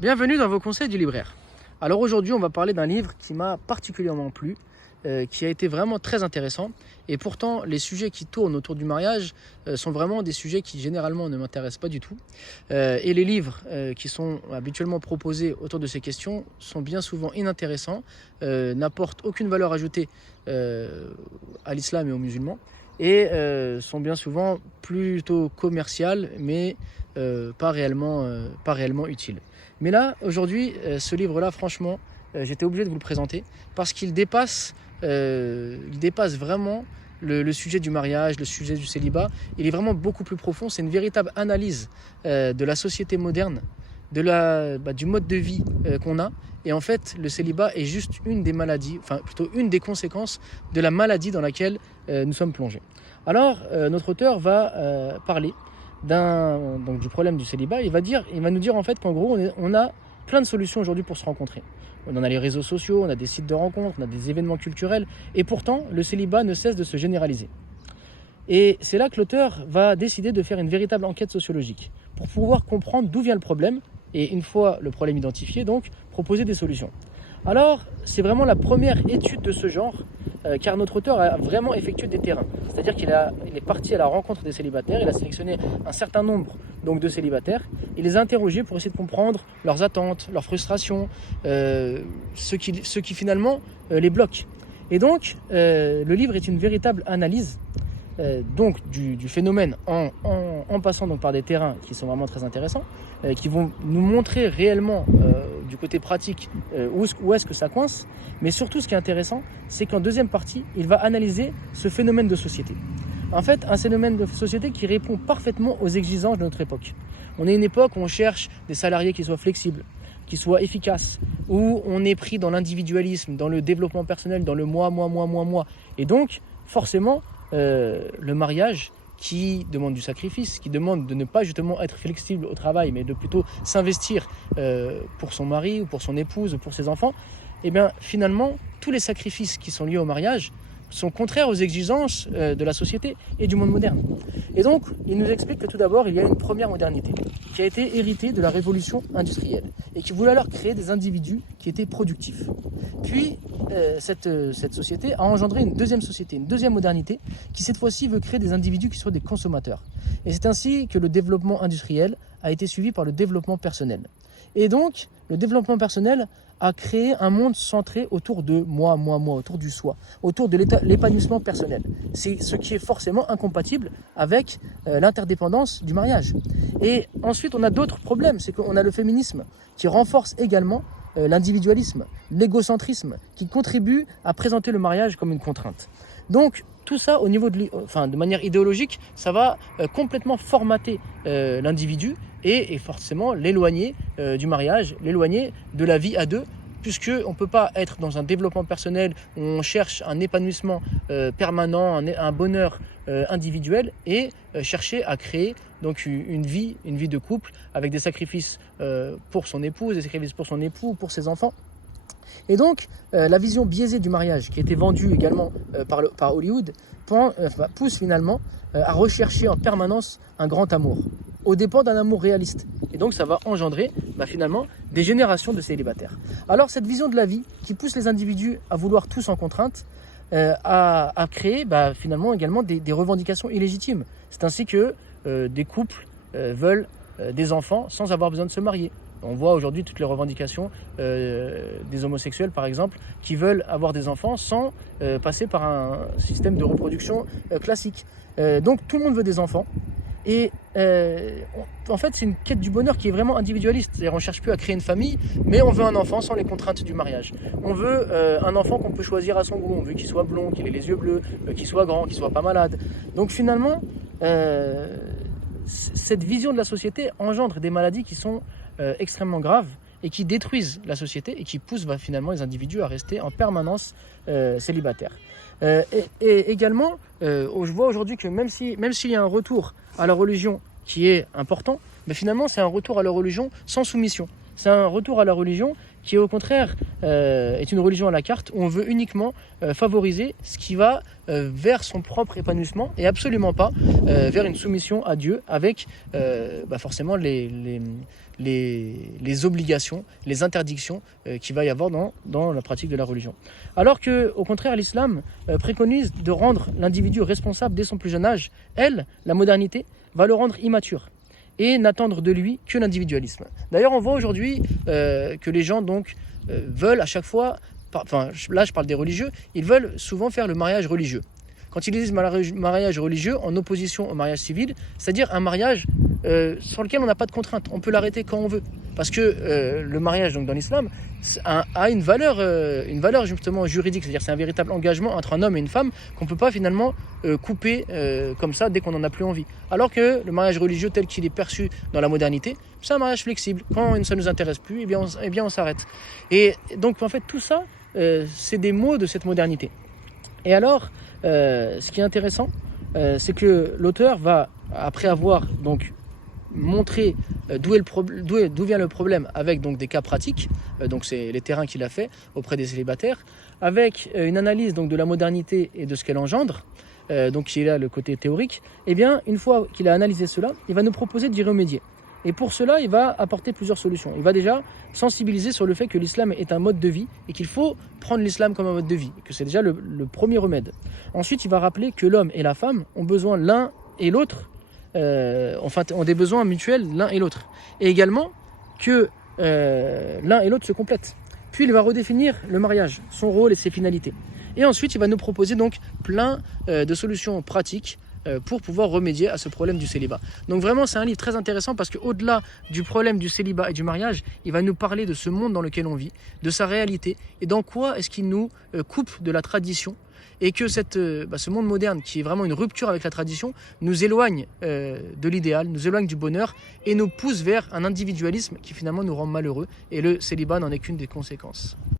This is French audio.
Bienvenue dans vos conseils du libraire. Alors aujourd'hui, on va parler d'un livre qui m'a particulièrement plu, qui a été vraiment très intéressant. Et pourtant, les sujets qui tournent autour du mariage sont vraiment des sujets qui généralement ne m'intéressent pas du tout. Et les livres qui sont habituellement proposés autour de ces questions sont bien souvent inintéressants, n'apportent aucune valeur ajoutée à l'islam et aux musulmans, et sont bien souvent plutôt commerciales, mais pas réellement utiles. Mais là, aujourd'hui, ce livre-là, franchement, j'étais obligé de vous le présenter parce qu'il dépasse vraiment le sujet du mariage, le sujet du célibat. Il est vraiment beaucoup plus profond. C'est une véritable analyse de la société moderne, du mode de vie qu'on a. Et en fait, le célibat est juste une des maladies, enfin plutôt une des conséquences de la maladie dans laquelle nous sommes plongés. Alors, notre auteur va parler donc du problème du célibat. Il va nous dire en fait qu'en gros, on a plein de solutions aujourd'hui pour se rencontrer. On a les réseaux sociaux, on a des sites de rencontres, on a des événements culturels, et pourtant, le célibat ne cesse de se généraliser. Et c'est là que l'auteur va décider de faire une véritable enquête sociologique pour pouvoir comprendre d'où vient le problème, et une fois le problème identifié, donc, proposer des solutions. Alors, c'est vraiment la première étude de ce genre, car notre auteur a vraiment effectué des terrains. C'est-à-dire qu'il est parti à la rencontre des célibataires, il a sélectionné un certain nombre donc, de célibataires, il les a interrogés pour essayer de comprendre leurs attentes, leurs frustrations, ce qui finalement les bloque. Et donc, le livre est une véritable analyse donc du phénomène en passant donc par des terrains qui sont vraiment très intéressants, qui vont nous montrer réellement du côté pratique où est-ce que ça coince. Mais surtout, ce qui est intéressant, c'est qu'en deuxième partie, il va analyser ce phénomène de société. En fait, un phénomène de société qui répond parfaitement aux exigences de notre époque. On est une époque où on cherche des salariés qui soient flexibles, qui soient efficaces, où on est pris dans l'individualisme, dans le développement personnel, dans le moi. Et donc, forcément, le mariage qui demande du sacrifice, qui demande de ne pas justement être flexible au travail, mais de plutôt s'investir pour son mari ou pour son épouse ou pour ses enfants, et bien finalement, tous les sacrifices qui sont liés au mariage sont contraires aux exigences de la société et du monde moderne. Et donc, il nous explique que tout d'abord, il y a une première modernité qui a été héritée de la révolution industrielle et qui voulait alors créer des individus qui étaient productifs. Puis, cette société a engendré une deuxième société, une deuxième modernité qui cette fois-ci veut créer des individus qui soient des consommateurs. Et c'est ainsi que le développement industriel a été suivi par le développement personnel. Et donc, le développement personnel a créé un monde centré autour de moi, autour du soi, autour de l'épanouissement personnel. C'est ce qui est forcément incompatible avec l'interdépendance du mariage. Et ensuite, on a d'autres problèmes. C'est qu'on a le féminisme qui renforce également l'individualisme, l'égocentrisme, qui contribue à présenter le mariage comme une contrainte. Donc, tout ça, au niveau de manière idéologique, ça va complètement formater l'individu et forcément l'éloigner du mariage, l'éloigner de la vie à deux, puisqu'on ne peut pas être dans un développement personnel où on cherche un épanouissement permanent, un bonheur individuel, et chercher à créer donc une vie de couple avec des sacrifices pour son épouse, des sacrifices pour son époux, pour ses enfants. Et donc, la vision biaisée du mariage, qui a été vendue également par Hollywood, pousse finalement à rechercher en permanence un grand amour, aux dépens d'un amour réaliste. Et donc, ça va engendrer finalement des générations de célibataires. Alors, cette vision de la vie, qui pousse les individus à vouloir tout sans contrainte, a créé finalement également des revendications illégitimes. C'est ainsi que des couples veulent des enfants sans avoir besoin de se marier. On voit aujourd'hui toutes les revendications des homosexuels, par exemple, qui veulent avoir des enfants sans passer par un système de reproduction classique. Donc tout le monde veut des enfants. Et en fait, c'est une quête du bonheur qui est vraiment individualiste. C'est-à-dire, on ne cherche plus à créer une famille, mais on veut un enfant sans les contraintes du mariage. On veut un enfant qu'on peut choisir à son goût. On veut qu'il soit blond, qu'il ait les yeux bleus, qu'il soit grand, qu'il soit pas malade. Donc finalement, cette vision de la société engendre des maladies qui sont extrêmement graves et qui détruisent la société et qui poussent finalement les individus à rester en permanence célibataires. Et également, je vois aujourd'hui que même s'il y a un retour à la religion qui est important, mais finalement c'est un retour à la religion sans soumission. c'est un retour à la religion qui au contraire est une religion à la carte où on veut uniquement favoriser ce qui va vers son propre épanouissement et absolument pas vers une soumission à Dieu avec forcément les obligations, les interdictions qu'il va y avoir dans la pratique de la religion. Alors que, au contraire, l'islam préconise de rendre l'individu responsable dès son plus jeune âge. La modernité, va le rendre immature et n'attendre de lui que l'individualisme. D'ailleurs, on voit aujourd'hui que les gens veulent à chaque fois, là je parle des religieux, ils veulent souvent faire le mariage religieux. Quand ils disent mariage religieux en opposition au mariage civil, c'est-à-dire un mariage sur lequel on n'a pas de contrainte, on peut l'arrêter quand on veut. Parce que le mariage dans l'islam a une valeur justement juridique, c'est-à-dire c'est un véritable engagement entre un homme et une femme qu'on ne peut pas finalement couper comme ça dès qu'on n'en a plus envie. Alors que le mariage religieux tel qu'il est perçu dans la modernité, c'est un mariage flexible. Quand ça ne nous intéresse plus, eh bien on s'arrête. Et donc en fait tout ça, c'est des mots de cette modernité. Et alors, ce qui est intéressant, c'est que l'auteur va, après avoir donc montré d'où vient le problème avec donc des cas pratiques, donc c'est les terrains qu'il a fait auprès des célibataires, avec une analyse donc de la modernité et de ce qu'elle engendre, donc qui est là le côté théorique, et bien une fois qu'il a analysé cela, il va nous proposer d'y remédier. Et pour cela, il va apporter plusieurs solutions. Il va déjà sensibiliser sur le fait que l'islam est un mode de vie et qu'il faut prendre l'islam comme un mode de vie, et que c'est déjà le premier remède. Ensuite, il va rappeler que l'homme et la femme ont besoin l'un et l'autre, ont des besoins mutuels l'un et l'autre. Et également que l'un et l'autre se complètent. Puis il va redéfinir le mariage, son rôle et ses finalités. Et ensuite, il va nous proposer donc plein de solutions pratiques pour pouvoir remédier à ce problème du célibat. Donc vraiment, c'est un livre très intéressant parce qu'au-delà du problème du célibat et du mariage, il va nous parler de ce monde dans lequel on vit, de sa réalité et dans quoi est-ce qu'il nous coupe de la tradition et que ce monde moderne qui est vraiment une rupture avec la tradition nous éloigne de l'idéal, nous éloigne du bonheur et nous pousse vers un individualisme qui finalement nous rend malheureux et le célibat n'en est qu'une des conséquences.